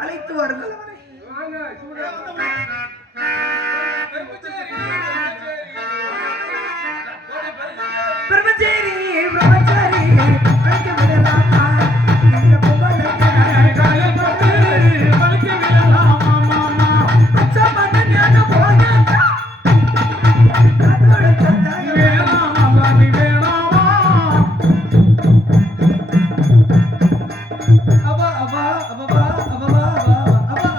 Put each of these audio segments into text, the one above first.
அழைத்து வாருங்கள் பிரம்மச்சேரி பிரம்மச்சாரி அழைக்க விடலாமா இந்த பொங்கலை அழைக்க விடலாமா மாமா பச்சை ஞான போய அதோட தந்தாய் வேணாமா வேணாமா அவா அவா அவா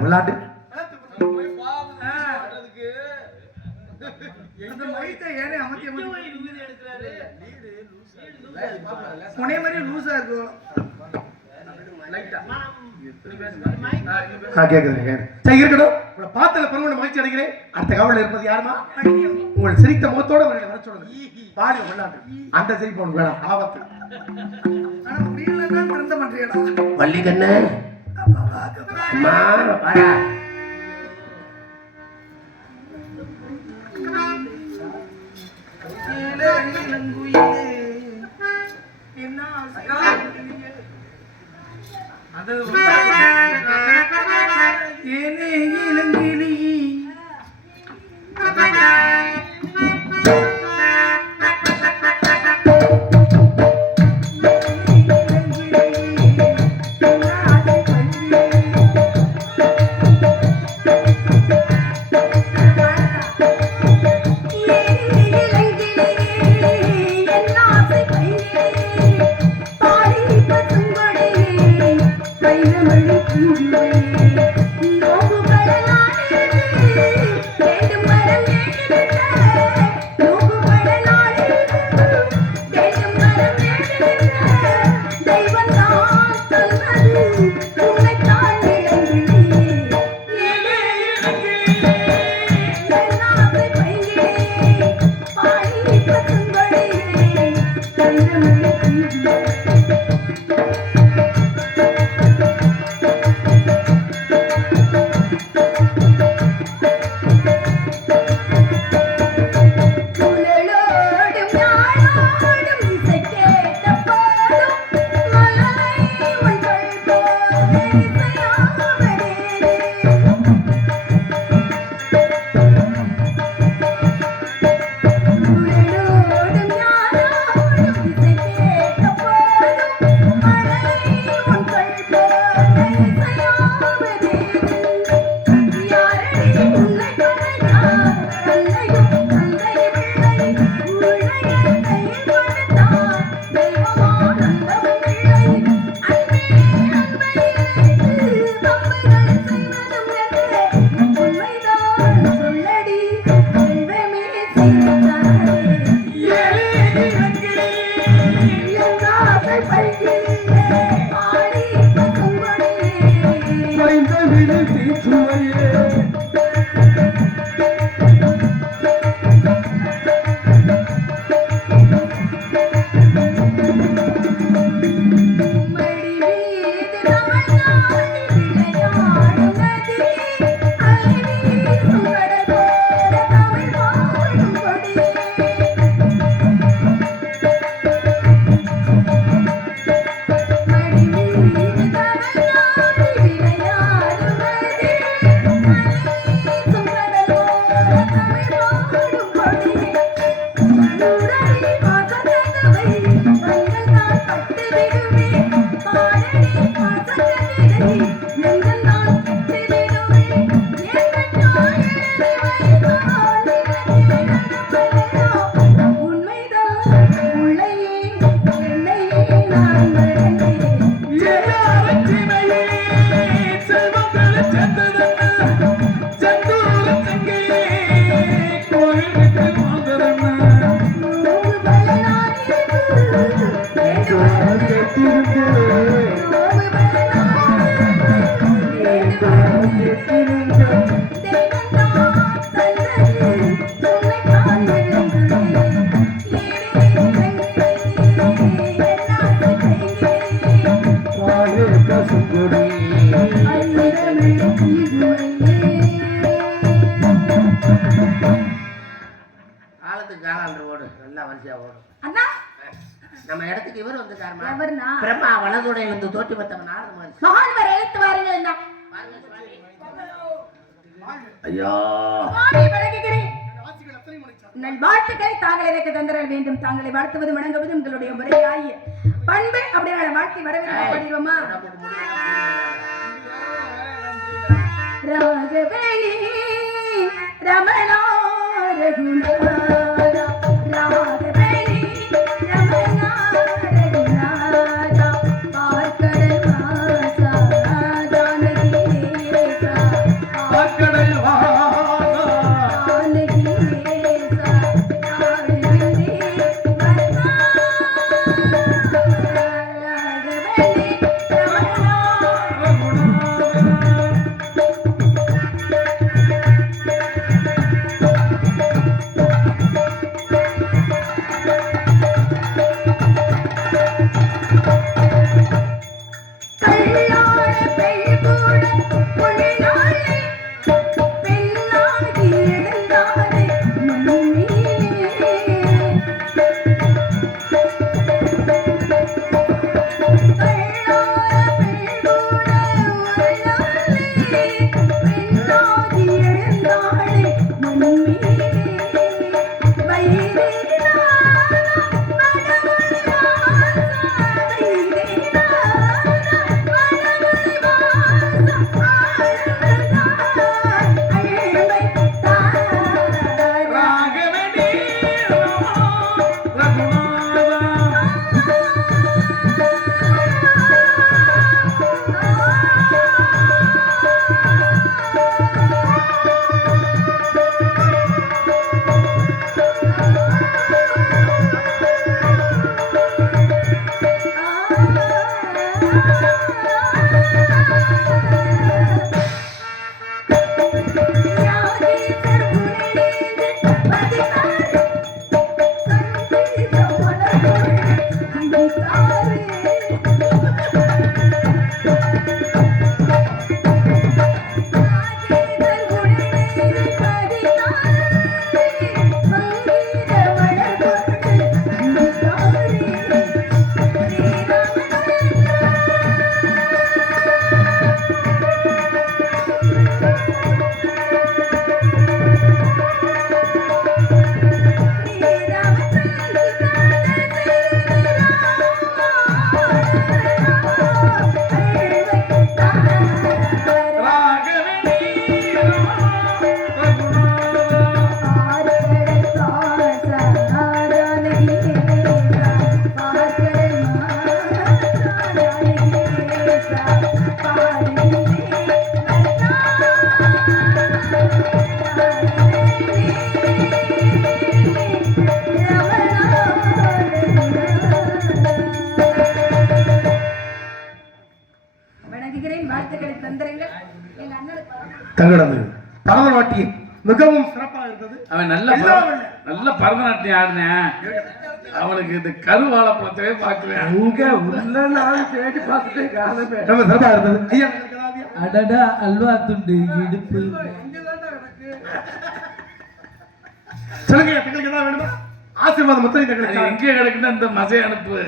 விளையாட்டு மகிழ்ச்சி அடைகிறேன். அடுத்த காவலில் இருப்பது யாருமா? உங்கள் சிரித்த முகத்தோட வர சொல்லுங்க. பாடி விளையாட்டு அந்த சிரிப்பு உனக்கு வேணாம், ஆபத்து. வள்ளி கண்ணு இளங்கிளி நம்ம இடத்துக்கு இவர் வந்துட்டாருமா பிரம்மா வலதுடை வந்து தோட்டி பத்தவன் மகான் வரை எழுத்து வாருங்கள் என்ன ஐயோ வாழ்த்துக்களை தாங்கள் எனக்கு தந்திர வேண்டும். தாங்களை வாழ்த்துவது வணங்குவது உங்களுடைய முறையாய பண்பு. அப்படியே வாழ்த்தி வரவேற்போமா ராகவேணி ரமணா ரகுநாதா ராகவேணி ரமணா ரகுநாதா பார்க்கடல் வாசா ஜானகி நேசா பார்க்கடல் வாசா ஜானகி நேசா ஆடுவினே வர்மா ராகவேணி ரமணா தங்களது பரதநாட்டியம் மிகவும் சிறப்பாக இருந்தது. அவன் நல்ல பரதநாட்டியம் ஆடினேன். அவனுக்கு இந்த கருவாழப்பழத்தவே பார்க்குவேன். உங்க உள்ள நாள் தேடி பார்த்துட்டே காலமே ரொம்ப சிறப்பாக இருந்தது. ஐயா அடடா அல்வா துண்டு இடுப்பு. சொல்லுங்க, தங்களுக்கு ஏதாவது வேணுமா? ஆசீர்வாதம் மொத்தம் எங்கே கிடக்குன்னு அந்த மசை அனுப்பு.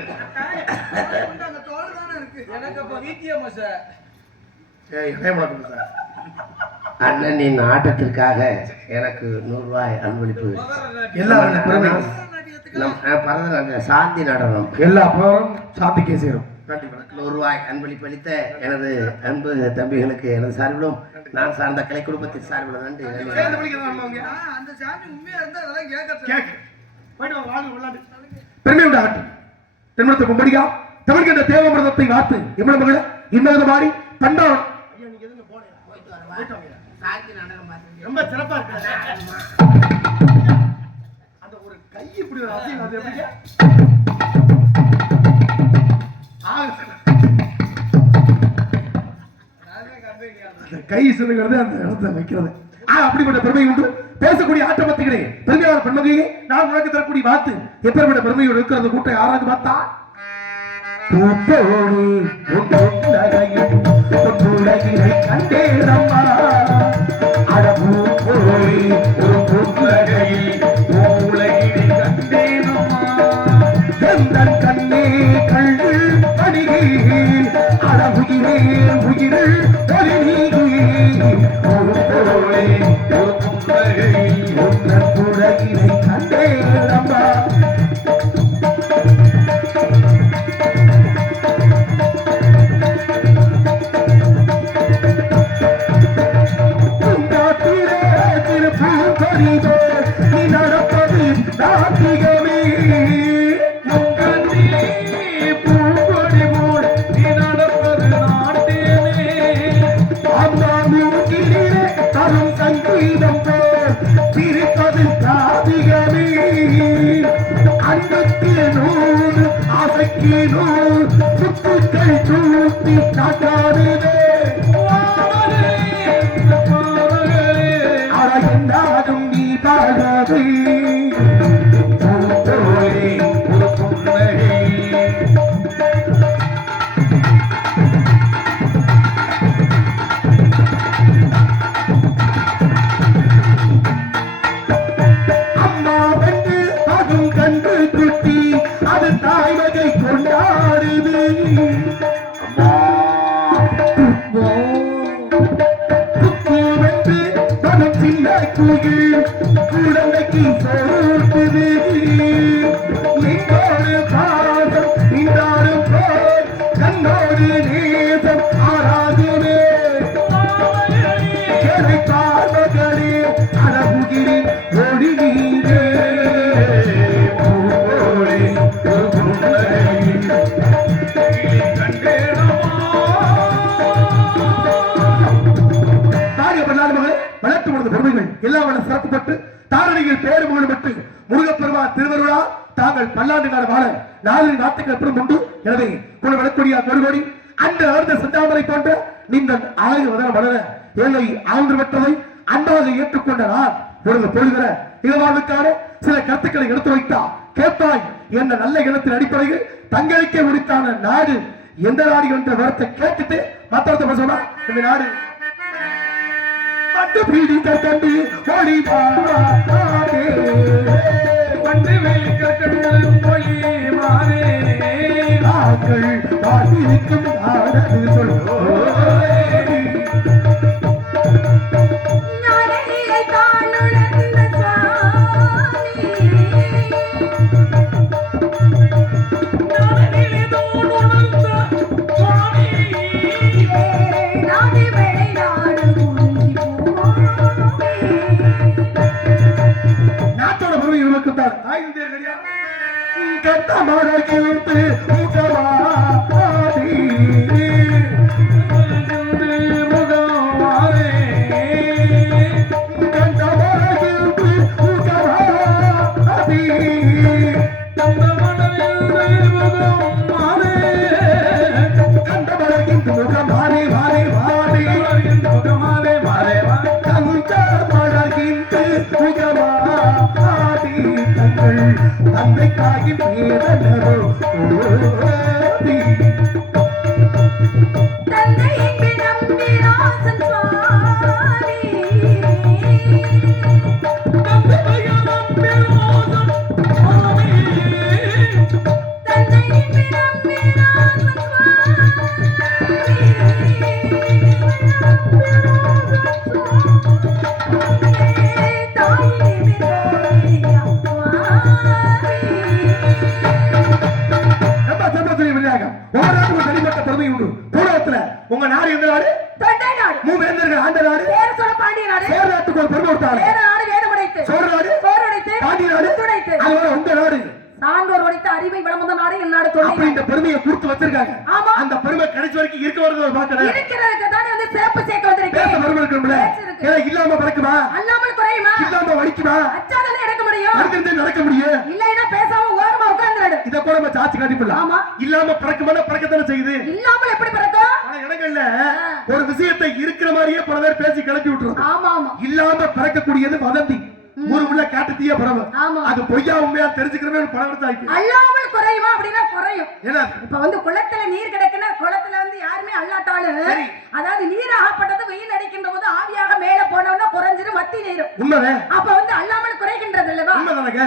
அண்ணனின் ஆட்டத்திற்காக எனக்கு 100 ரூபாய் அன்பளிப்பு. பரதநாட்டிய சாந்தி நடனம் எல்லா பேரும் சாந்திக்கே சேரும். 100 ரூபாய் அன்பளிப்பு அளித்த எனது அன்பு தம்பிகளுக்கு எனது சார்பிலும் நான் சார்ந்த கலை குடும்பத்தின் சார்பிலும் நன்றி. பெருமை உண்டாகட்டும். திருமணத்தை கும்படிக்கா தமிழ்கின்ற தேவமிரதத்தை வார்த்து எவ்வளவு மகள இன்னது மாடி பண்டாரம் ரொம்ப சிறப்பா இருக்கு. அந்த ஒரு கை இப்படி ஒரு அசைவு அது எப்படி கை சொல்லுகிறது அந்த இடத்துல வைக்கிறது. அப்படிப்பட்ட பெருமை உண்டு. பேசக்கூடிய ஆட்டமத்திகளே பெருமையான பெண்மகையே நான் உனக்கு தரக்கூடிய வாத்து எப்பேற்பட்ட பெருமையோடு இருக்கிறது கூட்டம் யாராவது பார்த்தா கண்டேனம்மா கண்ணே கண்ணு அணிகை அழகுயிரே உயிரே ஒரு நீகி ஒரு போலே ஒரு புன்னகை உன்னன் புலகினை கண்டேனம்மா நீ நடப்பது நாட்டிகமே பூங்கொடி போல் நீ நடப்பது நாட்டியமே அம்மா மூக்கிலே தரும் சங்கீதம் போல் பிரிப்பது நாட்டிகமே அன்புக்கு நூறு ஆசைக்கு நூறு சுத்துக்கள் தூக்கி காட்டாதே என்னாகும் நீ பாடாதே ஒரு புன்னகை அம்மா வந்து அதும் கண்டு குட்டி அது தாய்மகை கொண்டாடுது சின்ன குயில் குழந்தைக்கு சோர்க்குது எங்கோடு பாதம் இந்தாரும் போல் கண்ணோடு நேசம் ஆராதுமே பார்வகளே அழகுகிரி ஒளி நீங்கே எல்லாம் சிறப்புப்பட்டு தாரணியில் பேரு புகழ்பெற்று முருகப்பெருமா திருவருளா தாங்கள் பல்லாண்டு கால வாழ 4 நாட்டுகள் எப்படும் உண்டு. எனவே குழு வளக்கூடிய கொடி அந்த அர்த்த சிந்தாமரை போன்ற நீங்கள் ஆயுத வதன வளர ஏழை ஆழ்ந்து பெற்றதை அன்பாக ஏற்றுக்கொண்ட நான் ஒரு பொழுகிற இளவாழ்வுக்கான சில கருத்துக்களை எடுத்து வைத்தா கேட்பாய் என்ற நல்ல இனத்தின் அடிப்படையில் தங்களுக்கே உரித்தான நாடு எந்த நாடு என்ற வார்த்தை கேட்டுட்டு மற்றொருத்த சொன்னா இந்த நாடு பட்டு பீடிக்க கண்டு ஓடி பாடே பண்டு வெளிக்க கண்டு மொழி மாறே ஆக்கள் பாட்டிருக்கும் நாடது சொல்லோ தந்தைக்காகி பேரோ உங்க நாடு எந்த நாடு? தொண்டை நாடு. மூவேந்தர்கள் ஆண்ட நாடு. பேர் சொல்ல பாண்டிய நாடு. சேர நாட்டுக்கு ஒரு பெருமை கொடுத்தாரு. சேர நாடு வேதம் உடைத்து. சோழ நாடு. போர் உடைத்து. பாண்டிய நாடு. துடைத்து. அதுவரை உங்க நாடு சான்றோர் உடைத்த அறிவை வளமுந்த நாடு என் நாடு தொழில் அப்படின்ற பெருமையை கொடுத்து வச்சிருக்காங்க. ஆமா. அந்த பெருமை கடைசி வரைக்கும் இருக்க வரது ஒரு பாக்கடை. இருக்கிறதுக்கு தானே வந்து சிறப்பு சேர்க்க வந்திருக்கேன். பேச பெருமை இருக்கணும்ல. ஏன்னா இல்லாம பறக்குமா? அல்லாமல் குறையுமா? இல்லாம வலிக்குமா? அச்சாதானே நடக்க முடியும். நடக்கிறது நடக்க முடியும். இல்லைன்னா பேசாம ஓரமா உட்கார்ந்துடு. இத கூட நம்ம சாட்சி காட்டிப்படலாம். ஆமா. இல்லாம பறக்குமா? பறக்கத்தானே செய்யுது. இல்லாமல் எப்படி பறக்கும்? பல இடங்கள்ல ஒரு விஷயத்தை இருக்கிற மாதிரியே பல பேர் பேசி கிளப்பி விட்டுருவாங்க. ஆமா ஆமா. இல்லாம பறக்கக்கூடியது வதந்தி. ஊருக்குள்ள காட்டுத்தீய பறவை. ஆமா. அது பொய்யா உண்மையா தெரிஞ்சுக்கிறவே பல வருஷம் ஆயிடுச்சு. அல்லாமல் குறையுமா அப்படின்னா குறையும். ஏன்னா இப்ப வந்து குளத்துல நீர் கிடக்குன்னா குளத்துல வந்து யாருமே அல்லாட்டாலும் சரி. அதாவது நீர் ஆகப்பட்டது வெயில் அடிக்கின்ற போது ஆவியாக மேல போனோம்னா குறைஞ்சிரும் மத்தி நீரும். உண்மைதான். அப்ப வந்து அல்லாமல் குறைகின்றது இல்லவா? உண்மைதானங்க.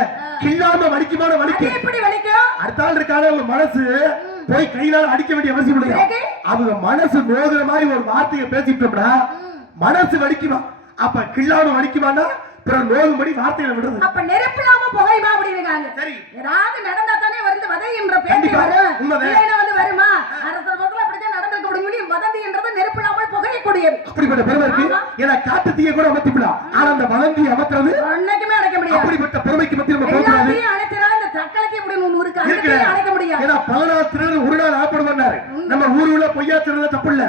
இல்லாம வலிக்குமான அது வலிக்கு. எப்படி வலிக்கும்? அடுத்த ஆள் இருக்கான ஒரு மனசு போய் கையினால அடிக்க வேண்டிய அவசியம் இல்லை. பிறகு? அவங்க மனசு நோகுற மாதிரி ஒரு வார்த்தையை பேசிட்டோம்னா மனசு வலிக்குமா? அப்ப கில்லாம வலிக்குமானா பிறகு நோகும்படி வார்த்தைகளை விடுறது. அப்ப நெருப்பில்லாம புகையுமா அப்படிங்கிறாங்க. சரி. ஏதாவது நடந்தா தானே வந்து வதை என்ற பேச்சு கண்டிப்பா. வரும். உண்மைதான். இல்லைன்னா வந்து வருமா? அரசர் பக்கத்துல அப்படிதான் நடந்திருக்க முடியும். வதந்தி என்றது நெருப்பில்லாமல் புகையக்கூடியது. அப்படிப்பட்ட பெருமை இருக்கு. ஆமா. ஏன்னா காட்டுத்தீய கூட அமர்த்திவிடலாம். ஆனா அந்த வதந்தி அமர்த்துறது ஒன்னைக்குமே அடைக்க முடியாது. அப்படிப்பட்ட பெருமைக்கு மத்தியில் நம்ம போகக்கூடாது. எல்லாத்தையும் அடைச்சிரா இந்த தக்கலத்தை இப்படி ஒண்ணு இருக்கு. இருக்கு. அதுக்கு அடைக்க முடியாது. ஏன்னா 14 திருடர் ஒரு நாள் ஆப்படுவாரு. நம்ம ஊருல பொய்யா சொல்றது தப்பு இல்ல.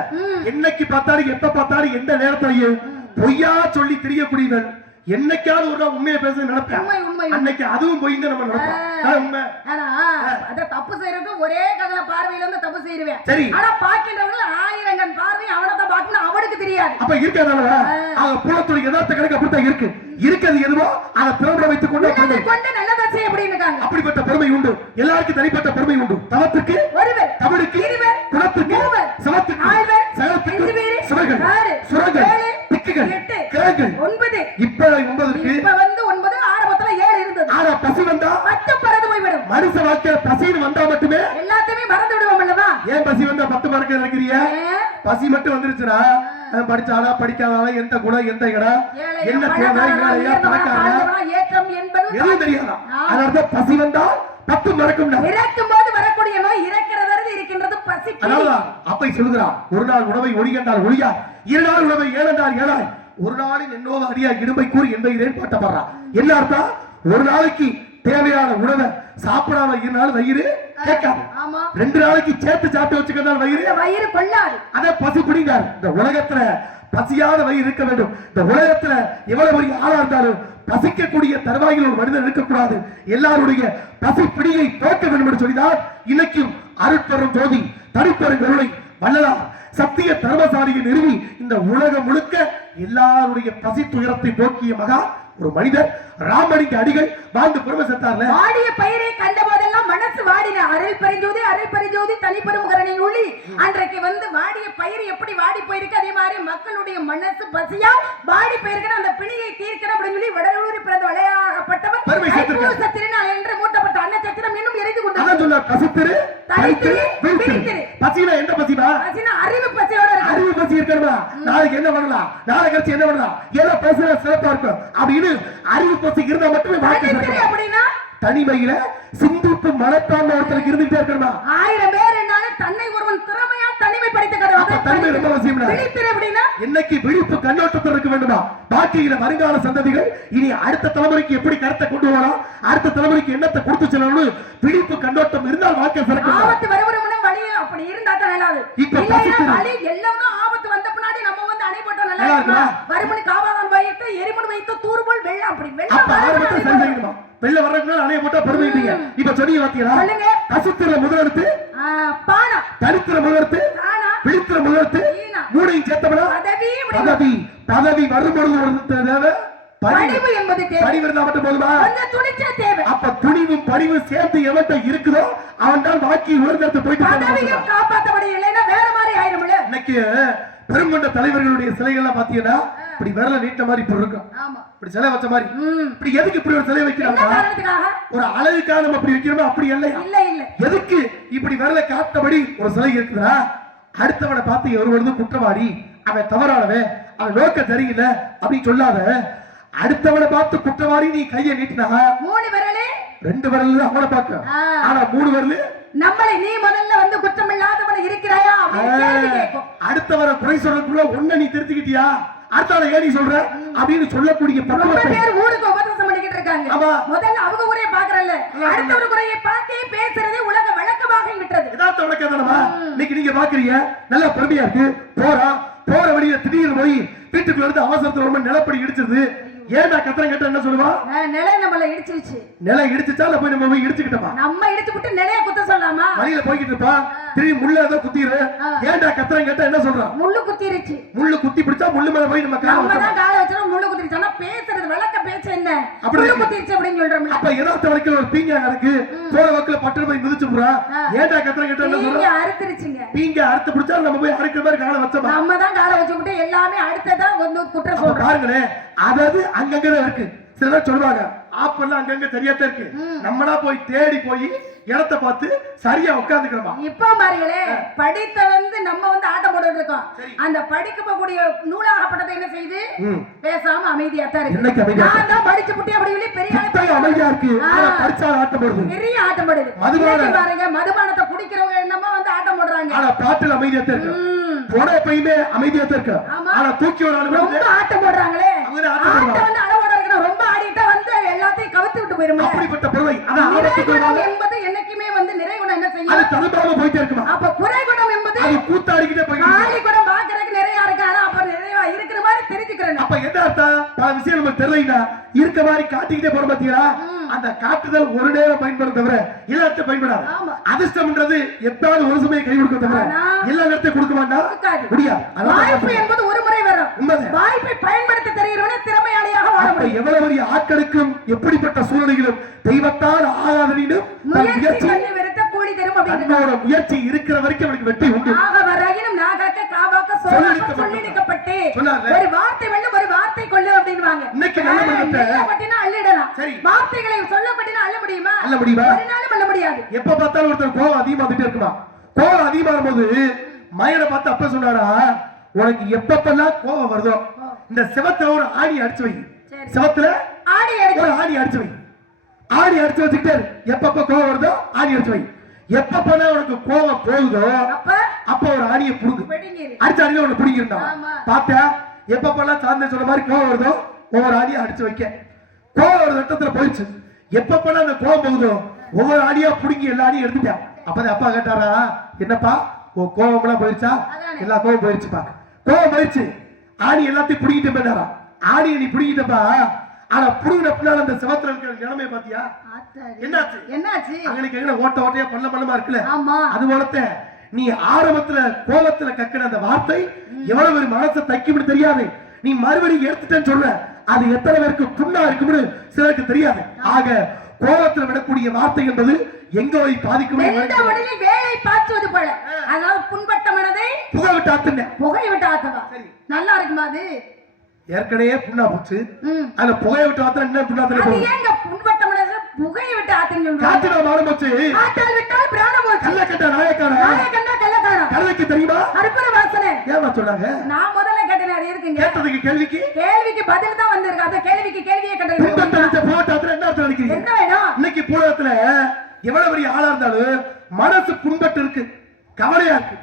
என்னைக்கு பார்த்தாலும் எப்ப பார்த்தாலும் எந்த நேரத்திலையும் பொய்யா சொல்லி தெரியக்கூடியவன் என்னைக்காவது ஒரு நாள் உண்மையை பேச நடப்பேன். உண்மை உண்மை. அன்னைக்கு அதுவும் போய் நம்ம நடப்போம். அதான் உண்மை. ஆனா அத தப்பு செய்யறது ஒரே கண்ண பார்வையில இருந்து தப்பு செய்யறேன். சரி. ஆனா பாக்கின்றவங்க 1000 கண் பார்வை அவனதான் பார்க்கணும் அவனுக்கு தெரியாது. அப்ப இருக்காதால அவங்க புலத்துறை யதார்த்த கணக்கு அப்படித்தான் இருக்கு. இருக்கிறது எதுவோ அதை திறம்பட வைத்துக் கொண்டு நல்லதை கொண்டு நல்லதை செய்ய அப்படின்னுக்காங்க. அப்படிப்பட்ட பெருமை உண்டு. எல்லாருக்கும் தனிப்பட்ட பெருமை உண்டு. தவத்துக்கு ஒருவர், தமிழுக்கு இருவர், குணத்துக்கு மூவர், சமத்துக்கு நால்வர், சகலத்துக்கு 5 பேர், சுரங்கள் 6, சுரங்கள் 7, திக்குகள் 8, கிழங்கள் 9. இப்ப 9க்கு இப்ப வந்து 9 ஆரம்பத்துல 7 இருந்தது. ஆனா பசி வந்தா 10 பறந்து போய்விடும். மனுஷ வாழ்க்கையில பசின்னு வந்தா மட்டுமே எல்லாத்தையுமே மறந்து விடுவோம் அல்லவா? ஏன் பசி வந்தா 10 மறக்க நினைக்கிறிய? பசி மட்டும் வந்துருச்சுன்னா படிச்சாலா படிக்காதாலா எந்த குணம் எந்த இடம் என்ன தேவை ஏழையா பணக்காரனா ஏற்றம் என்பது எதுவும் தெரியாதா? அதனாலதான் பசி வந்தா 10 மறக்கும். இறக்கும் போது வரக்கூடிய நோய் இறக்கிறது இருக்கின்றது பசி. அதனாலதான் அப்பை சொல்லுகிறான், ஒரு நாள் உணவை ஒழிகண்டால் ஒழியா, 2 நாள் உணவை ஏழென்றால் ஏழாய், ஒரு நாளில் என்னோவ அடியா இடும்பை கூறி என்பதை பாட்டப்படுறான். என்ன அர்த்தம்? ஒரு நாளைக்கு தேவையான உணவை சாப்பிடாம 2 நாள் வயிறு கேட்காது. 2 நாளைக்கு சேர்த்து சாப்பிட்டு வச்சுக்கிறதால வயிறு கொள்ளாது. அதை பசி பிடிங்கார். இந்த உலகத்துல பசியாத வயிறு இருக்க வேண்டும். இந்த உலகத்துல எவ்வளவு பெரிய ஆளா இருந்தாலும் பசிக்கக்கூடிய தருவாயில் ஒரு மனிதன் இருக்கக்கூடாது. எல்லாருடைய பசி பிடியை போக்க வேண்டும் என்று சொல்லிதான் இன்னைக்கும் அருட்பெரும் ஜோதி தனிப்பெரும் கருணை வள்ளலார் சத்திய தர்மசாரியை நிறுவி இந்த உலகம் முழுக்க எல்லாருடைய பசி துயரத்தை போக்கிய மகா ஒரு மனிதர் ராமலிங்க அடிகள் வாழ்ந்து பெருமை சேர்த்தார்ல. வாடிய பயிரை கண்ட போதெல்லாம் மனசு வாடின. அருள் பரிஜோதி தனிப்பெரும் கருணை ஒளி. அன்றைக்கு வந்து வாடிய பயிர் எப்படி வாடி போயிருக்கு அதே மாதிரி மக்களுடைய மனசு பசியா வாடி போயிருக்கணும். அந்த பிணியை தீர்க்கணும் அப்படின்னு சொல்லி வடலூரி பிறந்த விளையாடப்பட்டவர் தைப்பூச திருநாள் என்று மூட்டப்பட்ட அன்னச்சத்திரம் இன்னும் எரிந்து கொண்டு சொன்னார். பசித்திரு தனித்திரு விழித்திரு. பசினா எந்த பசினா? பசினா அறிவு பசியோட இருக்கு. அறிவு பசி இருக்கணுமா? நாளைக்கு என்ன பண்ணலாம், நாளை கழிச்சு என்ன பண்ணலாம், எல்லாம் பேசுற சிறப்பா இருக்கும் அப்படின்னு அறிவு பசி இருந்தா மட்டுமே வாழ்க்கை அப்படின்னா தனிமையில சிந்திப்பு மனத்தாண்மை ஒருத்தருக்கு இருந்துகிட்டே இருக்கணுமா? 1000 பேர் என்னாலும் தன்னை ஒருவன் திறமையா தனிமைப்படுத்திக் தனிமை ரொம்ப அவசியம். என்னைக்கு விழிப்பு கண்ணோட்டத்தில் இருக்க வேண்டுமா? பாக்கியில வருங்கால சந்ததிகள் இனி அடுத்த தலைமுறைக்கு எப்படி கருத்தை கொண்டு வரலாம், அடுத்த தலைமுறைக்கு என்னத்தை கொடுத்து செல்லணும், விழிப்பு கண்ணோட்டம் இருந்தால் வாழ்க்கை சிறக்கும். ஆபத்து வருவரும் வழி அப்படி இருந்தா தான் நல்லது. இல்லைன்னா வழி எல்லாம் ஆபத்து வந்த பின்னாடி நம்ம வந்து அணை போட்டா நல்லா இருக்குமா? வருமணி காவாதான் வைத்து எரிமணி வைத்து தூர்போல் வெள்ளம் அப்படி வெள்ளம் வெள்ள வர்றதுக்கு அணைய போட்டா பெருமைட்டீங்க. இப்ப சொன்னீங்க பாத்தீங்களா? பசுத்திர முதலெடுத்து பானா, தரித்திர முதலெடுத்து விழித்திர முதலெடுத்து மூணையும் சேர்த்தவனா பதவி பதவி வரும்பொழுது தேவை. பணிவு என்பது தேவை. பணிவு இருந்தா மட்டும் போதுமா? கொஞ்சம் துணிச்சல் தேவை. அப்ப துணிவும் பணிவும் சேர்த்து எவன்ட்ட இருக்குதோ அவன் தான் பாக்கி உயர்ந்தெடுத்து போயிட்டு பதவியும் காப்பாற்றப்பட இல்லைன்னா வேற மாதிரி ஆயிடும்ல. இன்னைக்கு பெருங்கொண்ட தலைவர்களுடைய சிலைகள்லாம் பாத்தீங்கன்னா இப்படி விரல நீட்ட மாதிரி இப்படி இருக்கும். இப்படி சிலை வச்ச மாதிரி. இப்படி எதுக்கு இப்படி ஒரு சிலை வைக்கிறாங்க? ஒரு அழகுக்காக நம்ம இப்படி வைக்கிறோம். அப்படி இல்லையா? இல்ல இல்ல. எதுக்கு இப்படி விரல காட்டபடி ஒரு சிலை இருக்குதா? அடுத்தவனை பார்த்து ஒருவரது குற்றவாளி, அவன் தவறானவன், அவன் நோக்க சரியில்லை அப்படின்னு சொல்லாத. அடுத்தவனை பார்த்து குற்றவாளி நீ கையை நீட்டினா 3 விரலே 2 விரல் அவனை பார்க்க, ஆனா 3 விரல் நம்மளை நீ முதல்ல வந்து குற்றம் இல்லாதவன இருக்கிறாயா அப்படின்னு கேள்வி கேட்கும். அடுத்தவரை குறை சொல்லக்குள்ள ஒன்ன நீ திருத்திக்கிட்டியா, அடுத்தவரை ஏன் நீ சொல்ற அப்படின்னு சொல்லக்கூடிய ரொம்ப பேர் ஊருக்கு உபதேசம் பண்ணிக்கிட்டு இருக்காங்க ஆமா. முதல்ல அவங்க குறையை பாக்குறல்ல அடுத்தவர் குறையை பார்த்தே பேசுறதே உலக வழக்கமாக விட்டது யதார்த்த வழக்கம் தானமா இன்னைக்கு நீங்க பாக்குறீங்க நல்லா பெருமையா இருக்கு போற வழியில திடீர்னு போய் வீட்டுக்குள்ள இருந்து அவசரத்துல ரொம்ப நிலப்படி இடிச்சது ஏன்டா கத்திரம் கேட்ட என்ன சொல்லுவான் நிலை நம்மள இடிச்சிருச்சு நிலை இடிச்சுச்சா இல்ல போய் நம்ம போய் இடிச்சுக்கிட்டோமா நம்ம இடிச்சு விட்டு நிலைய குத்த சொல்லலாமா வழியில போய்கிட்டு இருப்பா திரும்பி முள்ள ஏதோ குத்திரு ஏன்டா கத்திரம் கேட்டா என்ன சொல்றான் முள்ளு குத்திருச்சு முள்ளு குத்தி பிடிச்சா முள்ளு மேல போய் நம்ம கால நம்ம தான் கால வச்சோம் முள்ளு குத்திருச்சு ஆனா பேசுறது விளக்க பேச்சு என்ன அப்படி முள்ளு குத்திருச்சு அப்படின்னு சொல்றோம் அப்ப யதார்த்த வழக்கில் ஒரு பீங்க இருக்கு போற வழக்குல பட்டு போய் மிதிச்சு போறா ஏன்டா கத்திரம் கேட்டா என்ன நீங்க சொல்றான் அறுத்துருச்சுங்க பீங்க அறுத்து பிடிச்சா நம்ம போய் அறுக்கிற மாதிரி கால வச்சோமா நம்ம தான் கால வச்சு விட்டு எல்லாமே அடுத்ததான் வந்து குற்றம் அப்ப சொல்றோம் பாருங்களேன் அதாவது அங்கங்கதான் இருக்கு சில பேர் சொல்லுவாங்க ஆப்பெல்லாம் அங்கங்க தெரியாத இருக்கு நம்மளா போய் தேடி போய் இடத்தை பார்த்து சரியா உட்கார்ந்துக்கிறோமா இப்ப பாருங்களே படித்த வந்து நம்ம வந்து ஆட்டம் போட்டுட்டு இருக்கோம் அந்த படிக்கக்கூடிய நூலாகப்பட்டதை என்ன செய்யுது பேசாம அமைதியா தான் என்னைக்கு இருக்கு அமைதியா நான் தான் படிச்சு புட்டி அப்படி சொல்லி பெரிய சுத்தம் அமைதியா இருக்கு ஆனா படிச்சா ஆட்டம் போடுது பெரிய ஆட்டம் போடுது மதுபானம் பாருங்க மதுபானத்தை குடிக்கிறவங்க என்னமோ வந்து ஆட்டம் போடுறாங்க ஆனா பாட்டுல அமைதியா தான் இருக்கு போன எப்பயுமே அமைதியா தான் இருக்கு ஆனா தூக்கி ஒரு ஆளு ரொம்ப ஆட்டம் போடுறாங்களே அவரு ஆட்டம் ஆட்டம் போடுவாங்க வந்து அளவோட இருக்கணும் ரொம்ப ஆடிட்டா வந்து எல்லாத்தையும் கவுத்து விட்டு போயிருமே அப்படிப்பட்ட பொருளை அதான் நிறைகுணம் என்பது என்னைக்குமே வந்து நிறைகுணம் என்ன அது செய்யும் தடுப்பாம போயிட்டே இருக்குமா அப்ப குறைகுணம் என்பது அது கூத்தாடிக்கிட்டே போயிட்டு காலி குடம் பாக்குறதுக்கு நிறைய இருக்கு ஆனா அப்ப நிறைய இருக்கிற மாதிரி தெரிஞ்சுக்கிறேன் அப்ப என்ன அர்த்தம் பல விஷயம் நம்ம தெரியல இருக்க மாதிரி காட்டிக்கிட்டே போற பாத்தீங்களா அந்த காட்டுதல் ஒரு நேரம் பயன்படும் தவிர எல்லா இடத்தையும் பயன்படாது அதிர்ஷ்டம்ன்றது எப்பாவது ஒரு சமயம் கை கொடுக்க தவிர எல்லா இடத்தையும் கொடுக்க மாட்டா முடியாது வாய்ப்பு என்பது ஒரு முறை வரும் உண்மைதான். வாய்ப்பை பயன்படுத்த தெரிகிறவனே திறமையாளியாக வாழ அப்ப முடியும் எவ்வளவு பெரிய ஆட்களுக்கும் எப்படிப்பட்ட சூழ்நிலைகளும் தெய்வத்தால் ஆகாதனிலும் தன் முயற்சி முயற்சி பண்ணி வெறுத்த கூலி தரும் அப்படின்னு தன்னோட முயற்சி இருக்கிற வரைக்கும் அவனுக்கு வெற்றி உண்டு ஆக வரையினும் நாகாக்க காவாக்க சொல்லிடிக்கப்பட்டு சொன்னார்ல. ஒரு வார்த்தை வெல்லும் ஒரு வார்த்தை கொள்ளு அப்படின்வாங்க இன்னைக்கு நல்ல மனிதத்தை பட்டினா அள்ளிடலாம் சரி. வார்த்தைகளை சொல்லப்பட்டினா அள்ள முடியுமா அள்ள முடியுமா? ஒரு நாளும் அள்ள முடியாது எப்ப பார்த்தாலும் ஒருத்தர் கோவம் அதிகமா வந்துட்டே இருக்குமா கோவம் அதிகமா வரும்போது மயனை பார்த்து அப்ப சொன்னாரா உனக்கு எப்பப்பெல்லாம் கோவம் வருதோ இந்த செவத்துல ஒரு ஆணி அடிச்சு வை சரி. செவத்துல ஆடி எடுத்து ஒரு ஆணி அடிச்சு வை ஆணி அடிச்சு வச்சுக்கிட்டே இரு. எப்பப்ப கோவம் வருதோ ஆணி அடிச்சு வை எப்பப்பெல்லாம் உனக்கு கோவம் போகுதோ அப்ப அப்ப ஒரு ஆணியை புடுங்கு வெடிங்கிரு அடிச்ச அடியில உன்னை பிடிங்கிருந்தான் ஆமா. பார்த்தா எப்பப்பெல்லாம் சார்ந்த சொன்ன மாதிரி கோவம் வருதோ ஒவ்வொரு ஆணியா அடிச்சு வைக்க கோவம் ஒரு சட்டத்துல போயிடுச்சு எப்பப்பெல்லாம் அந்த கோவம் போகுதோ ஒவ்வொரு ஆணியா புடுங்கி எல்லா ஆணியும் எடுத்துட்டான் அப்பதான் அப்பா கேட்டாரா என்னப்பா உன் கோவம் எல்லாம் போயிருச்சா அதானே. எல்லா கோவம் போயிருச்சுப்பா கோவம் போயிருச்சு ஆணி எல்லாத்தையும் புடிங்கிட்டு போயிட்டாரா ஆணியை நீ புடிங்கிட்டப்பா ஆனா புடுங்கின பின்னால அந்த செவத்துல இருக்கிற நிலைமையை பாத்தியா ஆத்தாடி. என்னாச்சு என்னாச்சு அங்களுக்கு எங்க ஓட்ட ஓட்டையா பள்ள பள்ளமா இருக்குல்ல ஆமா அது போலத்த நீ ஆரம்பத்துல கோபத்துல கக்கின அந்த வார்த்தை எவ்வளவு ஒரு மனசை தைக்கும்னு தெரியாது நீ மறுபடியும் எடுத்துட்டேன்னு சொல்ற அது எத்தனை பேருக்கு புண்ணா இருக்கும்னு சிலருக்கு தெரியாது ஆக கோபத்துல விடக்கூடிய வார்த்தை என்பது எங்க போய் பாதிக்கும் வெந்த உடலில் வேலை பாய்ச்சுவது போல அதாவது புண்பட்ட மனதை புகை விட்டு ஆத்துன புகை விட்டு ஆத்தவா நல்லா இருக்குமா அது ஏற்கனவே புண்ணா போச்சு அதுல புகையை விட்டு ஆத்திரம் என்ன புண்ணா அது போகுது ஏங்க புண்பட்ட மனதை புகையை விட்டு ஆத்துன்னு சொல்றாங்க காத்துல மாறும் போச்சு ஆட்டால் விட்டால் பிராணம் போச்சு கல்ல கட்ட நாயக்கான நானே கண்டா கள்ளக்காரன் கல்லைக்கு தெரியுமா அற்புத வாசனை ஏமா சொன்னாங்க நான் முதல்ல கேட்டேன் அது இருக்குங்க கேட்டதுக்கு கேள்விக்கு கேள்விக்கு பதில் தான் வந்திருக்கு அந்த கேள்விக்கு கேள்வியே துன்பத்தை கேட்டது அளித்த போராட்டத்துல என்ன அர்த்தம் நினைக்கிறீங்க என்ன வேணும் இன்னைக்கு பூலகத்துல எவ்வளவு பெரிய ஆளா இருந்தாலும் மனசு புண்பட்டு இருக்கு கவலையா இருக்கு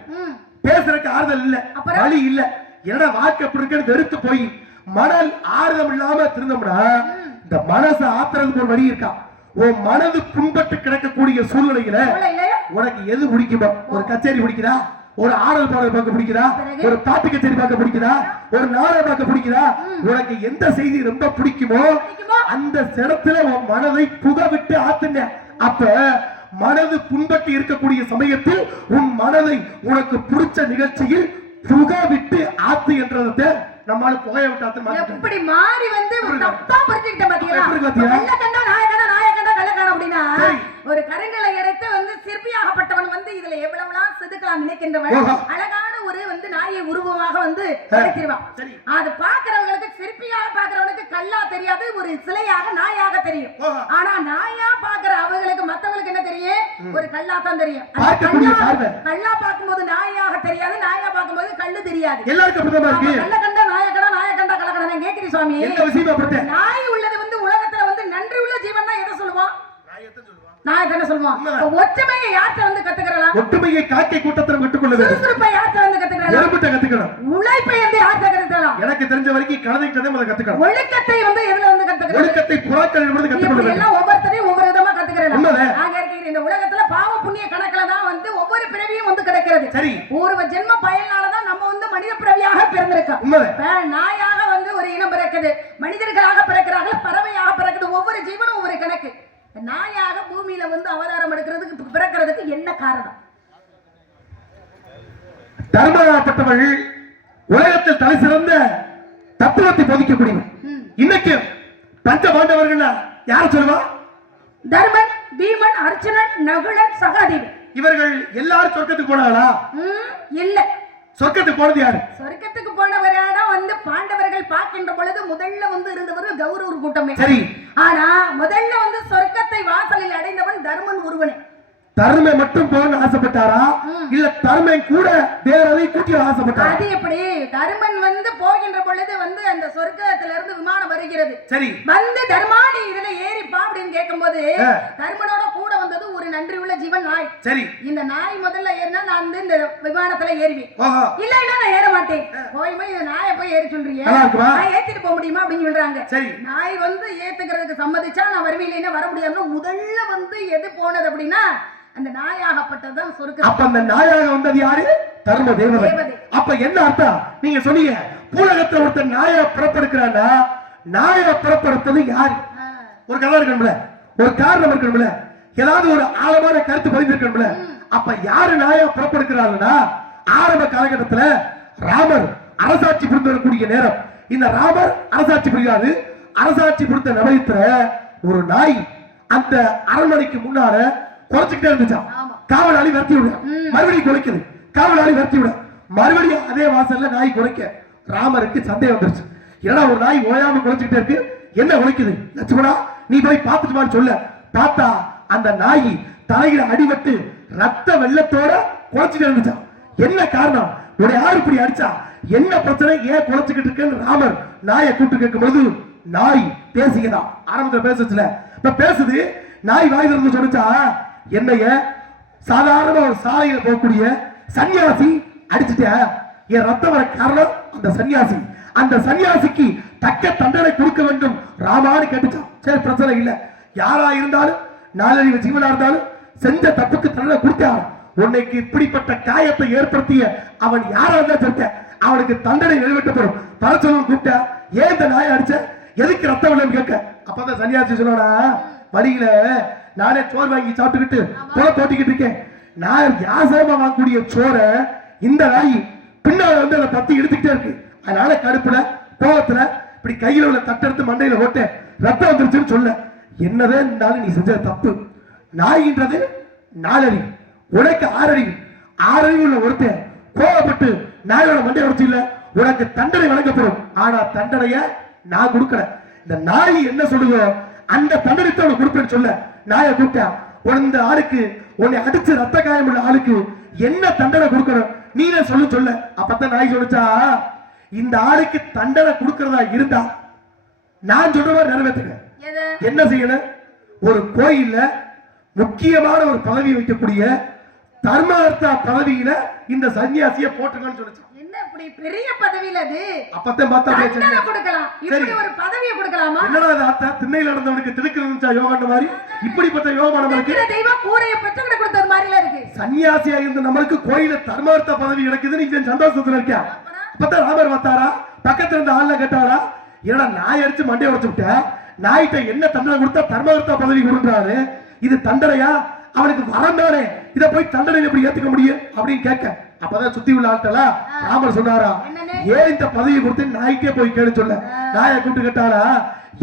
பேசுறதுக்கு ஆறுதல் இல்ல அப்புறம்? வழி இல்ல என்னடா வாக்கு எப்படி இருக்குன்னு வெறுத்து போய் மணல் ஆறுதல் இல்லாம திருந்தோம்னா இந்த மனசை ஆத்துறதுக்கு ஒரு வழி இருக்கா உன் மனது புண்பட்டு கிடக்கக்கூடிய சூழ்நிலையில இல்லையா உனக்கு எது பிடிக்குமோ ஒரு கச்சேரி பிடிக்குதா ஒரு ஆடல் பாடல் பார்க்க பிடிக்குதா ஒரு பாட்டு கச்சேரி பார்க்க பிடிக்குதா ஒரு நாடகம் பார்க்க பிடிக்குதா உனக்கு எந்த செய்தி ரொம்ப பிடிக்குமோ அந்த இடத்துல உன் மனதை புக விட்டு ஆத்துங்க அப்ப மனது புண்பட்டு இருக்கக்கூடிய சமயத்தில் உன் மனதை உனக்கு பிடிச்ச நிகழ்ச்சியில் புக விட்டு ஆத்து என்றதை நம்மால புகைய விட்டு ஆத்து மாத்திட்டோம். எப்படி மாறி வந்து ஒரு தப்பா புரிஞ்சுக்கிட்ட பாத்தீங்களா எப்படி பாத்தியா? வெள்ள கண்டா நாயக்கண்டா கள்ளக்காரன் அப்படின்னா சரி. ஒரு கருங்கலை எடுத்து வந்து சிற்பியாகப்பட்டவன் வந்து இதுல எவ்வளவுலாம் செதுக்கலாம் நினைக்கின்றவன் ஓஹோ. அழகான ஒரு வந்து நாயை உருவமாக வந்து படைச்சிருவான் சரி. அது பாக்குறவங்களுக்கு சிற்பியாக பாக்குறவனுக்கு கல்லா தெரியாது ஒரு சிலையாக நாயாக தெரியும் ஓஹோ. ஆனா நாயா பாக்குற அவங்களுக்கு மத்தவங்களுக்கு என்ன தெரியும் ஒரு கல்லா தான் தெரியும் அந்த பார்க்கக்கூடிய பார்வை. கல்லா பார்க்கும்போது நாயாக தெரியாது நாயா பார்க்கும்போது கல்லு தெரியாது எல்லாருக்கும் அப்படிதான் இருக்கு கல்ல கண்டா நாயக்கண்டா கலக்கடா கேக்குறீ சுவாமி எந்த விஷயமா அப்படித்தான் நாய் உள்ளது வந்து உலகத்துல வந்து நன்றி உள்ள ஜீவன் தான் எதை சொல்லுவான் நாய் என்ன சொல்லுவான் உண்மைதான். இப்ப ஒற்றுமையை யார்கிட்ட வந்து கத்துக்கிறலாம் ஒற்றுமையை காக்கை கூட்டத்திடம் விட்டுக் கொள்ள வேண்டும் சுறுசுறுப்பை யார்கிட்ட வந்து கத்துக்கிறலாம் கத்துக்கலாம் எறும்பிட்ட கத்துக்கணும். உழைப்பை வந்து யார்கிட்ட கத்துக்கலாம் எனக்கு தெரிஞ்ச வரைக்கும் கழுதைகிட்ட முதல்ல கத்துக்கணும். ஒழுக்கத்தை வந்து எதுல வந்து கத்துக்கலாம் ஒழுக்கத்தை புறாக்கள் இருந்து இப்படி கத்துக்கணும். எல்லாம் ஒவ்வொருத்தரையும் ஒவ்வொரு விதமா கத்துக்கிறேன் உண்மைதான். ஆக இருக்கிற இந்த உலகத்துல பாவ புண்ணிய கணக்குல தான் வந்து ஒவ்வொரு பிறவியும் வந்து கிடைக்கிறது சரி. பூர்வ ஜென்ம பயனாலதான் நம்ம வந்து மனித பிறவியாக பிறந்திருக்கோம் உண்மைதான். இப்ப நாயாக வந்து ஒரு இனம் பிறக்குது மனிதர்களாக பிறக்கிறார்கள் பறவையாக பிறக்குது ஒவ்வொரு ஜீவனும் ஒவ்வொரு கணக்கு நாயாக பூமியில வந்து அவதாரம் எடுக்கிறதுக்கு பிறக்கிறதுக்கு என்ன காரணம் தர்மப்பட்டவள் உலகத்தில் தலை சிறந்த தத்துவத்தை போதிக்கக்கூடியவன். இன்னைக்கு பஞ்ச பாண்டவர்கள் யார் சொல்லுவா? தர்மன் பீமன் அர்ஜுனன் நகுலன் சகாதேவன் இவர்கள் எல்லாரும் சொர்க்கத்துக்கு போனாங்களா? இல்ல சொர்க்கத்துக்கு போனது யாரு? சொர்க்கத்துக்கு போனவரான வந்து பாண்டவர்கள் பார்க்கின்ற பொழுது முதல்ல வந்து இருந்தவர் கௌரவர் கூட்டமே. சரி. ஆனா முதல்ல வந்து சொர்க்கத்தை வாசலில் அடைந்தவன் தர்மன் ஒருவனே. தர்மை மட்டும் போன ஆசைப்பட்டாரா இல்ல தர்மை கூட தேவரை கூட்டி ஆசைப்பட்டாரா? அது எப்படி? தர்மன் வந்து போகின்ற பொழுது வந்து அந்த சொர்க்கத்துல இருந்து விமானம் வருகிறது. சரி. வந்து தர்மானி இதுல ஏறிப்பா அப்படின்னு கேட்கும்போது தர்மனோட கூட வந்தது ஒரு நன்றி உள்ள ஜீவன் நாய். சரி. இந்த நாய் முதல்ல ஏறினா நான் வந்து இந்த விமானத்துல ஏறுவேன். ஓஹோ. இல்லைன்னா நான் ஏற மாட்டேன். போய் இந்த நாயை போய் ஏறி சொல்றீங்க நான் ஏத்திட்டு போக முடியுமா அப்படின்னு சொல்றாங்க. சரி. நாய் வந்து ஏத்துக்கிறதுக்கு சம்மதிச்சா நான் வருவேன் இல்லைன்னா வர முடியாதுன்னு முதல்ல வந்து எது போனது அப்படின்னா அந்த நாயாகப்பட்டதுதான் சொர்க்கம். அப்ப அந்த நாயாக வந்தது யாரு? தர்ம தேவதை. அப்ப என்ன அர்த்தம்? நீங்க சொன்னீங்க பூலகத்துல ஒருத்தர் நாயை புறப்படுக்கிறான்னா நாயை புறப்படுத்தது யாரு? ஒரு கதை இருக்கணும்ல, ஒரு காரணம் இருக்கணும்ல, ஏதாவது ஒரு ஆழமான கருத்து பதிந்திருக்கணும்ல. அப்ப யாரு நாயா புறப்படுக்கிறாருன்னா ஆரம்ப காலகட்டத்துல ராமர் அரசாட்சி புரிந்து வரக்கூடிய நேரம். இந்த ராமர் அரசாட்சி புரியாது. அரசாட்சி புரிந்த நபயத்துல ஒரு நாய் அந்த அரண்மனைக்கு முன்னால குறைச்சுக்கிட்டே இருந்துச்சான். காவலாளி விரட்டி விட மறுபடியும் குறைக்குது. காவலாளி விரட்டி விட மறுபடியும் அதே வாசல்ல நாய் குறைக்க ராமருக்கு சந்தேகம் வந்துருச்சு. ஏன்னா ஒரு நாய் ஓயாம குறைச்சுக்கிட்டே இருக்கு, என்ன குறைக்குது? லட்சுமணா நீ போய் பார்த்துட்டு சொல்ல. பார்த்தா அந்த நாய் தலையில அடிபட்டு ரத்த வெள்ளத்தோட குறைச்சிட்டு இருந்துச்சான். என்ன காரணம்? உடைய யாரு இப்படி அடிச்சா? என்ன பிரச்சனை? ஏன் குறைச்சுக்கிட்டு இருக்குன்னு ராமர் நாயை கூப்பிட்டு கேட்கும் பொழுது நாய் பேசிக்கதான் ஆரம்பத்துல பேசுச்சுல. இப்ப பேசுது. நாய் வாய் திறந்து சொன்னிச்சா, என்னைய சாதாரண ஒரு சாலையில போகக்கூடிய சன்னியாசி அடிச்சுட்ட. என் ரத்தம் வர காரணம் அந்த சன்னியாசி. அந்த சன்னியாசிக்கு தக்க தண்டனை கொடுக்க வேண்டும் ராமான்னு கேட்டுச்சான். சரி பிரச்சனை இல்ல, யாரா இருந்தாலும் நாளறிவு ஜீவனா இருந்தாலும் செஞ்ச தப்புக்கு தண்டனை கொடுத்தாரு. உன்னைக்கு இப்படிப்பட்ட காயத்தை ஏற்படுத்திய அவன் யாரா இருந்தா சொல்லிட்ட, அவனுக்கு தண்டனை நிறைவேற்றப்படும். பரச்சொல்லும் கூப்பிட்டா, ஏன் இந்த நாயை அடிச்ச, எதுக்கு ரத்தம் இல்லைன்னு கேட்க. அப்பதான் சன்னியாசி சொன்னா, வழியில நானே சோறு வாங்கி சாப்பிட்டுக்கிட்டு போல போட்டிக்கிட்டு இருக்கேன். நான் யாசமா வாங்கக்கூடிய சோறை இந்த நாய் பின்னால வந்து அதை பத்தி எடுத்துக்கிட்டே இருக்கு. அதனால கடுப்புல கோபத்துல இப்படி கையில உள்ள தட்டெடுத்து மண்டையில ஓட்ட ரத்தம் வந்துருச்சுன்னு சொல்ல. என்னதே இருந்தாலும் நீ செஞ்ச தப்பு. நாயின்றது நாலறிவு, உனக்கு ஆறறிவு. ஆறறிவு உள்ள ஒருத்தன் கோபப்பட்டு நாயோட மண்டையை உடைச்சு இல்ல, உனக்கு தண்டனை வழங்கப்படும். ஆனா தண்டனைய நான் கொடுக்கல. இந்த நாய் என்ன சொல்லுதோ அந்த தண்டனை கொடுப்பேன்னு சொல்ல நாயை கூப்பிட்டா. இந்த ஆளுக்கு உன்னை அடிச்சு ரத்த காயம் உள்ள ஆளுக்கு என்ன தண்டனை கொடுக்கணும் நீனே சொல்ல. அப்பதான் நாய் சொல்லிச்சா, இந்த ஆளுக்கு தண்டனை கொடுக்கறதா இருந்தா நான் சொல்ற மாதிரி நிறைவேற்றுங்க. என்ன செய்யணும்? ஒரு கோயில்ல முக்கியமான ஒரு பதவி வைக்கக்கூடிய தர்மார்த்த பதவியில இந்த சன்னியாசியை போட்டுங்கன்னு சொல்லிச்சு. என்ன இப்படி பெரிய பதவியில அது? அப்பதான் பார்த்தா தண்டனை கொடுக்கலாம். இப்படி ஒரு பதவியை கொடுக்கலாமா? என்னடா அது ஆத்தா திண்ணையில நடந்தவனுக்கு திருக்குறள்ச்சா யோகாண்ட மாதிரி இப்படிப்பட்ட யோகம் நமக்கு தெய்வம் கூரையை பெற்று கொடுத்தது மாதிரில இருக்கு. சன்னியாசியா இருந்த நம்மளுக்கு கோயில தர்மார்த்த பதவி கிடைக்குதுன்னு இவன் சந்தோஷத்துல இருக்கியா? அப்பதான் ராமர் பார்த்தாரா, பக்கத்துல இருந்த ஆள்ல கேட்டாரா, என்னடா நாய் அடிச்சு மண்டையை உடைச்சு விட்ட, நாய்கிட்ட என்ன தண்டனை கொடுத்தா தர்மார்த்த பதவி கொடுக்குறாரு, இது தண்டனையா? அவனுக்கு வரம் தானே, இதை போய் தண்டனை எப்படி ஏத்துக்க முடியும் அப்படின்னு கேட்க. அப்பதான் சுத்தி உள்ள ஆட்களா ராமர் சொன்னாரா, ஏன் இந்த பதவி கொடுத்து நாய்க்கே போய் கேளு சொல்ல. நாயை கூப்பிட்டு கேட்டாரா,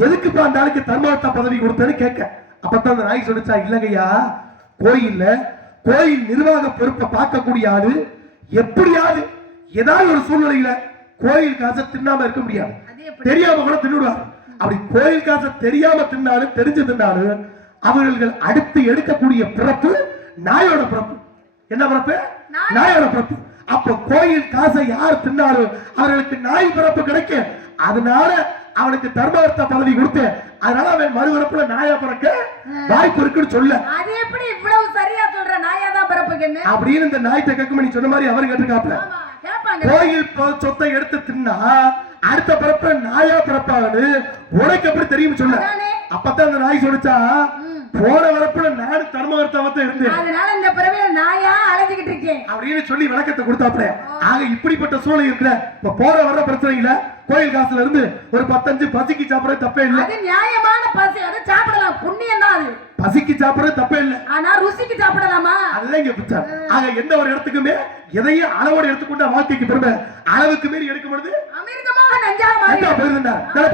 எதுக்கு அந்த ஆளுக்கு தர்மார்த்த பதவி கொடுத்தேன்னு கேட்க. அப்பதான் அந்த நாய் சொல்லிச்சா, இல்லங்கய்யா கோயில்ல கோயில் நிர்வாக பொறுப்பை பார்க்கக்கூடிய ஆளு எப்படியாவது ஏதாவது ஒரு சூழ்நிலையில கோயில் காசை தின்னாம இருக்க முடியாது. தெரியாம கூட தின்னுடுவாங்க. அப்படி கோயில் காசை தெரியாம தின்னாலும் தெரிஞ்சு தின்னாலும் அவர்கள் அடுத்து எடுக்கக்கூடிய பிறப்பு நாயோட பிறப்பு. என்ன பிறப்பு? நாயோட பிறப்பு. அப்ப கோயில் காசை யார் தின்னாலும் அவர்களுக்கு நாய் பிறப்பு கிடைக்கும். அதனால அவனுக்கு தர்மார்த்த பதவி கொடுத்து, அதனால அவன் மறுபிறப்புல நாயா பிறக்க வாய்ப்பு இருக்குன்னு சொல்ல. அது எப்படி இவ்வளவு சரியா சொல்ற? நாயா தான் பிறப்புக்குன்னு அப்படின்னு இந்த நாய்ட்ட கேட்கும் நீ சொன்ன மாதிரி அவர் கேட்டிருக்காப்ல. கேட்பாங்க. கோயில் சொத்தை எடுத்து தின்னா அடுத்த பிறப்ப நாயா பிறப்பான்னு உனக்கு எப்படி தெரியும் சொல்ல. அப்பதான் அந்த நாய் சொல்லிச்சா போன வரப்புல நாடு தர்மவர்த்தவத்தை இருந்தேன், அதனால இந்த பிறவில நாயா அழைச்சிக்கிட்டு இருக்கேன் அப்படின்னு சொல்லி விளக்கத்தை கொடுத்தாப்ல. ஆக இப்படிப்பட்ட சூழல் இருக்கிற இப்ப போற வர்ற பிரச்சனை இல்ல. கோயில் காசுல இருந்து ஒரு 10 பசிக்கு சாப்பிடறது தப்பே இல்ல. அது நியாயமான பசி, அது சாப்பிடலாம், புண்ணியம் தான் அது. பசிக்கு சாப்பிடறது தப்பே இல்ல, ஆனா ருசிக்கு சாப்பிடலாமா? அதுதான் இங்க பிச்சை. ஆக எந்த ஒரு இடத்துக்குமே எதையும் அளவோடு எடுத்துக்கொண்ட வாழ்க்கைக்கு பெருமை. அளவுக்கு மீறி எடுக்கும் பொழுது அமிர்தமாக நஞ்சாக மாறி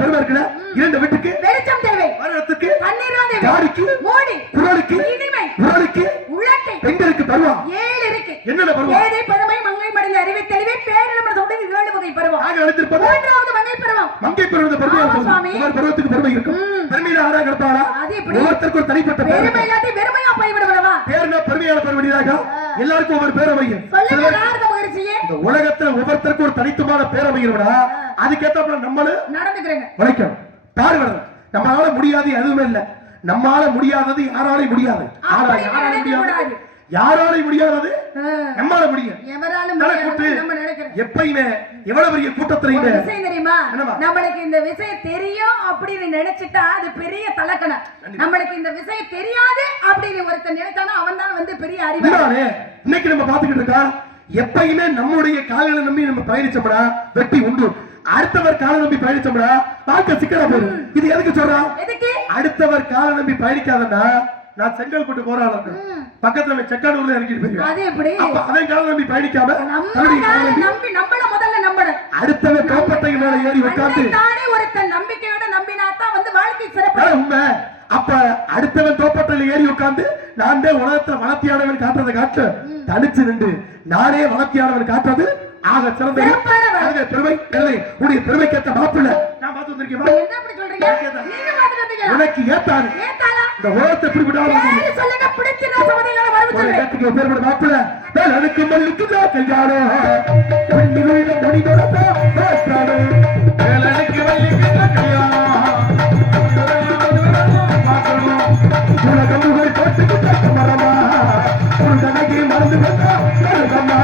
பெருமை இருக்குல்ல. இரண்டு வீட்டுக்கு வெளிச்சம் தேவை, வருடத்துக்கு தண்ணீர் தேவை, காடிக்கு மோடி குரலுக்கு இனிமை உரலுக்கு உலக்கை பெண்களுக்கு பருவம் 7 இருக்கு. என்னென்ன பருவம்? ஏழை பருமை மங்கை மடங்கு அறிவை தெளிவை பேரிழம சொல்றது 7 வகை பருவம். ஆக அழைத்திருப்பது மூன்றாவது மங்கை பருவம். மங்கை பருவத பருவம். ஆமா சுவாமி. ஒவ்வொரு பருவத்துக்கு பெருமை இருக்கும். பெருமையில ஆறா கிடப்பாளா? அது எப்படி? ஒவ்வொருத்தருக்கும் ஒரு தனிப்பட்ட பெருமை இல்லாட்டி வெறுமையா போய்விடுவா? பேர்னா பெருமையான பெருமையாக எல்லாருக்கும் ஒவ்வொரு பேர் அமையும். சொல்லுங்க நாரத மகரிஷியே. இந்த உலகத்துல ஒவ்வொருத்தருக்கும் ஒரு தனித்துவமான பேர் அமைகிறவனா அதுக்கேத்தாப்புல நம்மளும் நடந்துக்கிறேங்க. உழைக்கணும். பாருங்க, நம்மளால முடியாது எதுவுமே இல்ல. நம்மால முடியாதது யாராலையும் முடியாது. அப்படி யாராலையும் நினைக்க முடியாது, கூடாது. யாராலையும் முடியாதது நம்மால முடியும். எவராலும் தலை முடியாது கூட்டு நம்ம நினைக்கிறோம். எப்பயுமே எவ்வளவு பெரிய கூட்டத்திலே ஒரு விஷயம் தெரியுமா? என்னம்மா? நம்மளுக்கு இந்த விஷயம் தெரியும் அப்படின்னு நினைச்சிட்டா அது பெரிய தலக்கணம். நம்மளுக்கு இந்த விஷயம் தெரியாது அப்படின்னு ஒருத்தன் நினைச்சானா அவன் தான் வந்து பெரிய அறிவாளி. இன்னைக்கு நம்ம பாத்துக்கிட்டு இருக்கா எப்பயுமே நம்முடைய கால்களை நம்பி நம்ம பயணிச்சோம்னா வெற்றி உண்டு. அடுத்தவர் காலை நம்பி பயணிச்சோம்னா வாழ்க்கை சிக்கலா போயிடும். இது எதுக்கு சொல்றான்? எதுக்கு? அடுத்தவர் காலை நம்பி பயணிக்காதன்னா நான் செங்கல்பட்டு போறாள் பக்கத்துல செக்கானூர்ல இறங்கிட்டு போயிருக்கேன். அது எப்படி? அப்ப அவன் காலை நம்பி பயணிக்காம நம்பி நம்மள முதல்ல நம்பணும். அடுத்தவன் தோப்பட்டை மேல ஏறி உட்கார்ந்து தானே ஒருத்தன் நம்பிக்கையோட நம்பினாதான் வந்து வாழ்க்கை சிறப்பு. உண்மை. அப்ப அடுத்தவன் தோப்பட்டையில ஏறி உட்கார்ந்து நான் தான் உலகத்துல வளர்த்தியானவன் காட்டுறதை காட்டு தனிச்சு நின்று நானே வளர்த்தியானவன் காட்டுறது ஆக சிறந்த பெருமை. உடைய பெருமைக்கேற்ற மாப்பிள்ள நான் பார்த்து வந்திருக்கேன். என்ன அப்படி சொல்றீங்க? நீங்க பார்த்துட்டு வந்தீங்க. உனக்கு ஏத்தாரு ஏத்தாளா? இந்த உலகத்தை எப்படி விடாம சொல்லுங்க, பிடிச்சினா சமதையில வரவு சொல்றேன். கேட்டுக்க பேர் மாப்பிள்ள எனக்கு மல்லிக்கு தான் கையாளோ மண்ணிலுள்ள மொழிகளா பேசாளோ எனக்கு மல்லிக்கு தான் கையாளோ உலகமுகை போட்டுக்கிட்ட மரமா ஒரு தனக்கு மறந்து வந்தா கருகம்மா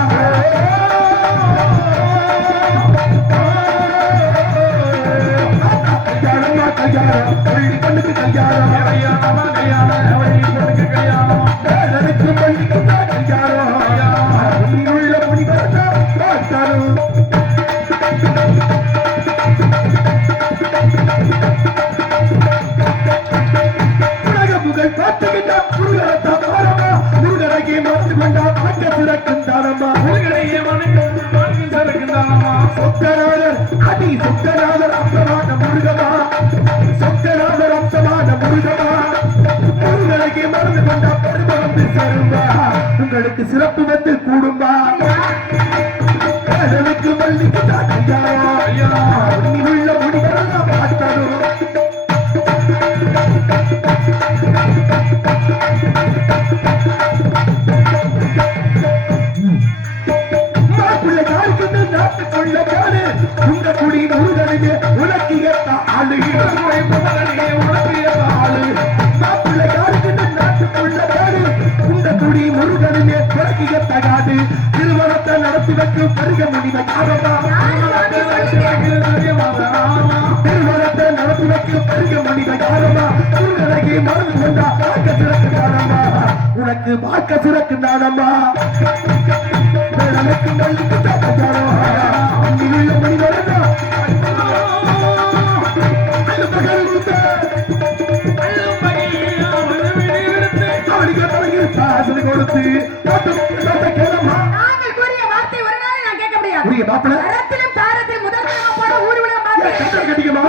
கல்யாணமா கல்யாணம் பள்ளி பண்ணுக்கு கல்யாணம் கல்யாணமா கல்யாணம் பள்ளி பண்ணுக்கு கல்யாணம் எனக்கு பள்ளிக்கு தான் கல்யாணம் உள்ள மொழிகளா பேசாளோ உலகமுகை பார்த்துக்கிட்ட முருகரத்தா பாரமா முருகரையே மறந்து கொண்டா பார்க்க சிறக்கும் தாரம்மா முருகரையே மறந்து சிறக்கும் தாரம்மா சொக்கநாதர் அடி சொக்கநாதர் அம்சமான முருகமா சொக்கநாதர் அம்சமான முருகமா முருகரையே மறந்து கொண்டா பெருமை வந்து சேரும்பா உங்களுக்கு சிறப்பு வந்து கூடும்பா எனக்கு மல்லிக்கு தான் கல்யாணம் உள்ள முடிகளெல்லாம் பார்த்தாலும் மாப்பிள்ளை காய்க்கு நாட்டுக்குள்ள பாரு உங்க குடி முருகனையே உலக்கியத்த ஆளு உலக்கியத்த ஆளு மாப்பிள்ளை காய்க்கு நாட்டுக்குள்ள பாரு உங்க குடி முருகனையே உலக்கியத்த காடு திருமணத்தை நடத்தி வைக்கும் பெருக முடிவை காரணமா திருமணத்தை நடத்தி வைக்கும் பெருக முடிவை காரணமா முருகனையே மறந்து கொண்டா பார்க்க சிறக்கு தானம்மா உனக்கு பார்க்க சிறக்கு தானம்மா எனக்கு மல்லிக்கு தப்பதாரோ அங்கிலுள்ள மணிவரனா அந்த பகல் கொடுத்த அவனுக்கு தலையில் பாசனை கொடுத்து கேளம்மா. நாங்கள் கூறிய வார்த்தை ஒரு நாள் நான் கேட்க முடியாது. புரிய மாப்பிள்ள ரத்திலும் தாரத்தில் முதல் தடவை போட ஊர்வல மாப்பிள்ளை கட்டிக்கமா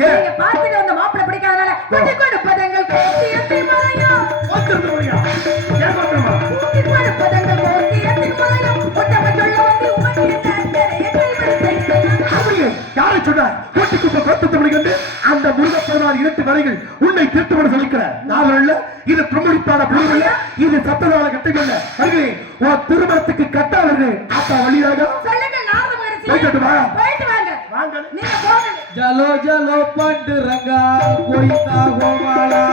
நீங்க பார்த்துட்டு வந்த மாப்பிள்ளை பிடிக்காதனால குட்டி கொடுப்பதங்கள் கோத்தியத்தின் மலையம் குட்டி கொடுப்பதங்கள் கோத்தியத்தின் மலையம் ஒட்டம சொல்ல வந்து யாரை சொன்னார் கூட்டி குப்பை கொத்தத்தை முடிக்கண்டு அந்த முருகப்பெருமாள் 2 வரைகள் உன்னை தீர்த்துவிட சொல்லிக்கிறார். நாவல்ல இது பிரமுடிப்பான புலிகள் இது சத்ததால கட்டுகள்ல வருகிறே உன் திருமணத்துக்கு கட்டாளர்கள் அப்பா வழியாக சொல்லுங்க. நாரத மகரிஷி போயிட்டு வாங்க நீங்க போங்க. ஜலோ ஜலோ பண்டு ரங்கா கோயிதா கோமாளா